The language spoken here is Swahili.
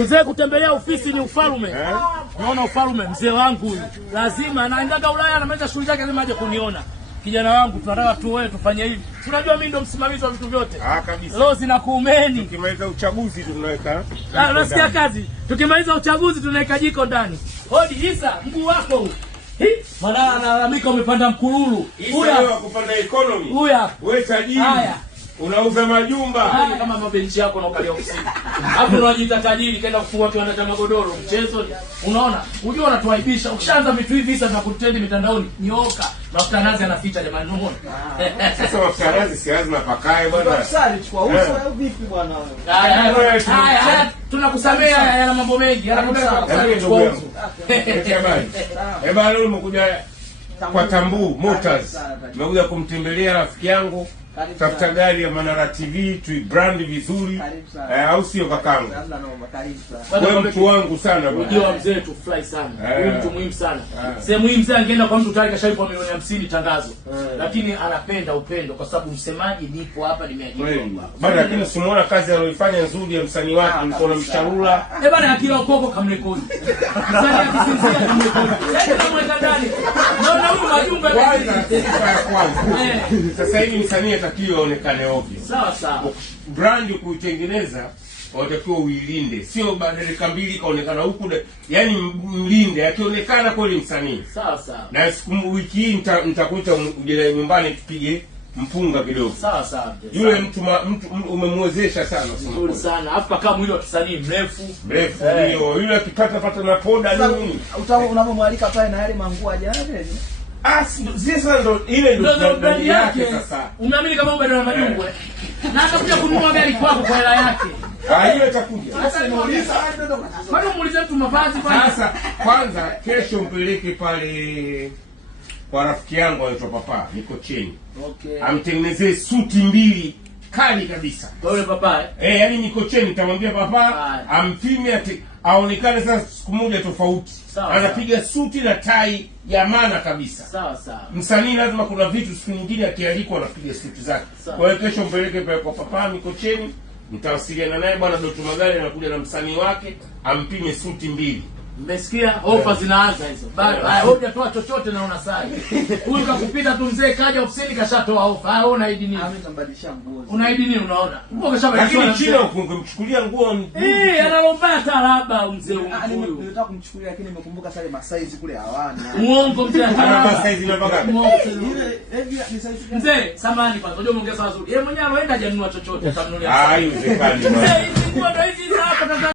Mzee kutembelea ofisi ni ufalme. Unaona ufalme mzee wangu huyu. Lazima anaendaga Ulaya anamaliza shughuli zake lazima aje kuniona. Kijana wangu tunataka tuoe tufanye hivi. Tunajua mimi ndo msimamizi wa vitu vyote. Kabisa. Leo zinakuumeni. Tukimaliza uchaguzi tunaweka. Nasikia kazi. Tukimaliza uchaguzi tunaweka jiko ndani. Hodi Isa, mguu wako huu. Maana analalamika umepanda mkululu. Huyu wa kupanda economy. Huyu. Wewe tajiri. Haya. Unauza majumba. Kama mabenchi yako na ukalia ofisini. Hapo unajiita tajiri kaenda kufungua kiwanda cha magodoro. Mchezo. Unaona? Unajua unatuaibisha. Ukishaanza vitu hivi visa vya kutrend mitandaoni, nyoka. Mafuta nazi anaficha jamani, unaona? Sasa mafuta nazi si lazima pakae bwana. Sasa chukua uso au vipi bwana wewe? Haya, tunakusamea yana mambo mengi. Yanakutaka kuchukua uso. Bwana leo umekuja kwa Tambu Motors. Nimekuja kumtembelea rafiki yangu. Tafuta gari ya Manara TV tuibrand vizuri. Au sio kakangu? Wewe mtu wangu sana bwana. Unajua mzee tu fly sana. Huyu mtu muhimu sana. Sasa muhimu sana angeenda kwa mtu tayari kashalipwa milioni 50 tangazo. Lakini anapenda upendo kwa sababu msemaji nipo hapa nimeajiriwa hapa. Bwana lakini usimuona kazi aliyoifanya nzuri ya msanii wake mkono msharula. Bwana akila ukoko kamrekodi. Msanii akisinzia kamrekodi. Sasa tunamweka ndani. Naona huyu majumba kwanza. Sasa hivi msanii atakiwa aonekane ovyo. Sawa sawa. Brand kuitengeneza watakiwa uilinde. Sio badalika mbili kaonekana huku yani mlinde akionekana kweli msanii. Sawa sawa. Na siku wiki hii nitakuita uje nyumbani tupige mpunga kidogo. Sawa sawa. Yule mtu umemwezesha sana nzuri sana. Hapa kama mwili wa kisanii mrefu ndio. Yule akipata na poda nini? Unapomwalika pale na yale manguo ajaje? Sasa ndo ile ndo ndani yake sasa. Umeamini kama ubado na majungu na akakuja kununua gari kwako kwa hela yake. Hiyo itakuja. Sasa nauliza. Bado muulize mtu mavazi kwanza. Sasa kwanza kesho mpeleke pale kwa rafiki yangu anaitwa Papa, niko chini. Okay. Amtengenezee suti mbili kali kabisa. Kwa yule Papa yani niko chini nitamwambia Papa ampime aonekane sasa siku moja tofauti. Anapiga suti na tai ya maana kabisa. Sawa sawa. Msanii lazima kuna vitu siku nyingine akialikwa anapiga suti zake. Kwa hiyo kesho mpeleke pale kwa Papa Mikocheni, nitawasiliana naye bwana Doto Magari anakuja na msanii wake ampime suti mbili. Mmesikia ofa zinaanza hizo. Bado hujatoa chochote na una sai. Huyu kakupita tu mzee kaja ofisini kashatoa ofa. Una ID nini? Amebadilisha nguo. Una ID nini unaona? Nguo kashabadilisha. Lakini China ukimchukulia nguo analombea taraba mzee huyu. Nilitaka kumchukulia lakini nimekumbuka sale masaizi kule hawana. Muongo mzee ana masaizi na mpaka. Ile ni size gani? Mzee samani kwanza. Unajua muongeza nzuri. Yeye mwenyewe anaenda hajanunua chochote atamnunulia. Haiwezekani. Mzee hizi nguo ndio hizi hapa